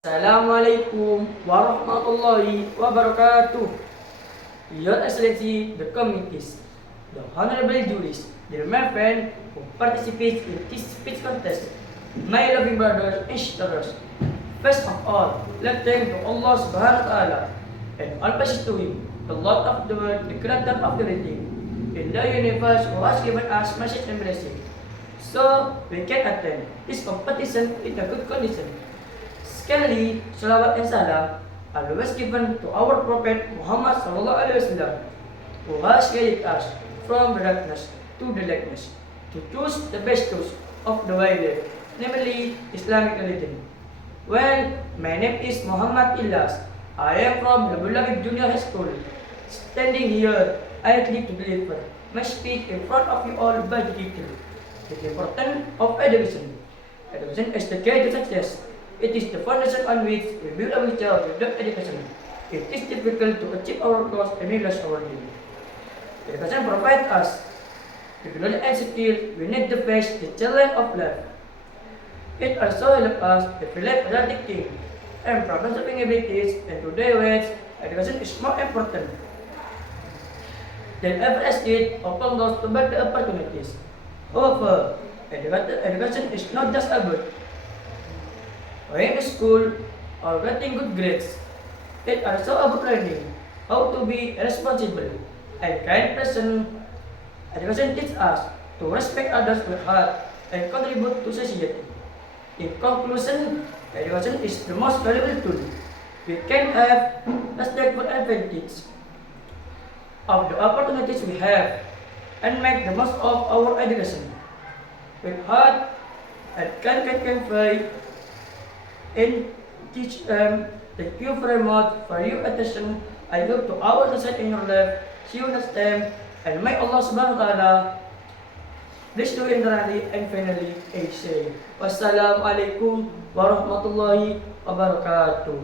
Assalamualaikum warahmatullahi wabarakatuh. Your Excellency, the committees, the honorable juries, dear my friend who participates in this speech contest, my loving brothers and sisters. First of all, let's thank to Allah subhanahu wa ta'ala and all praises to Him, the Lord of the world, the creator of everything, in the universe who has given us mercy and blessing. So, we can attend this competition in a good condition. Secondly, salawat and salam are always given to our Prophet Muhammad sallallahu alaihi wasallam, who has guided us from the darkness to the lightness, to choose the best choice of the way life, namely Islamic religion. Well, my name is Muhammad Ilyas. I am from the beloved Junior High School. Standing here, I need to deliver my speech in front of you all by the title, the importance of education. Education is the key to success. It is the foundation on which we build our child without education. It is difficult to achieve our goals and realize our dreams. Education provides us with knowledge and skills we need to face the challenge of life. It also helps us develop analytic thinking and problem-solving abilities, and today with education is more important than ever as it opens doors to better opportunities. However, education is not just about going to school or getting good grades. It also about learning how to be a responsible and kind person. Education teaches us to respect others with heart and contribute to society. In conclusion, education is the most valuable tool we can have. Let's take full advantage of the opportunities we have and make the most of our education. With heart and can pray and teach them. Thank you very much for your attention. I hope to our success in your life. See you next time. And may Allah subhanahu wa ta'ala bless you internally and finally I say wassalamualaikum warahmatullahi wabarakatuh.